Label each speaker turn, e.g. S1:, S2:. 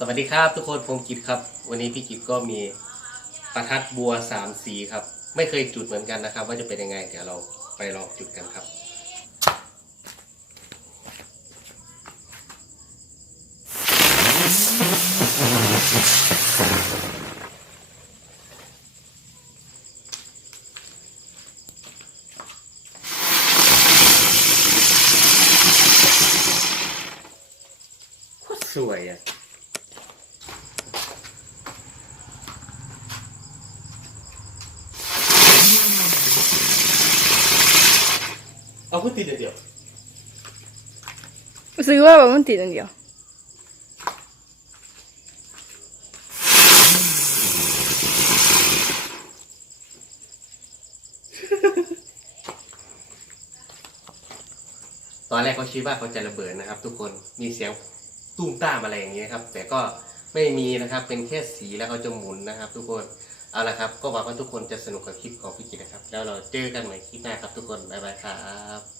S1: สวัสดีครับทุกคนผมกิตครับ วันนี้พี่กิตก็มีประทัดบัวสามสีครับ ไม่เคยจุดเหมือนกันนะครับ ว่าจะเป็นยังไงเดี๋ยวเราไปลองจุดกันครับโคตรสวยอะ เอาพูดติดเดียว
S2: ซื้อว่าแบบมันติดอันเดียว
S1: ตอนแรกเขาคิดว่าเขาจะระเบิดนะครับ ทุกคนมีเสียงตุ้มต้ามอะไรอย่างเงี้ยครับ แต่ก็ไม่มีนะครับเป็นแค่สีแล้วเขาจะหมุนนะครับ ทุกคน เอาละครับ ก็หวังว่าทุกคนจะสนุกกับคลิปของพี่กิตนะครับ แล้วเราเจอกันใหม่คลิปหน้าครับทุกคน บ๊ายบายครับ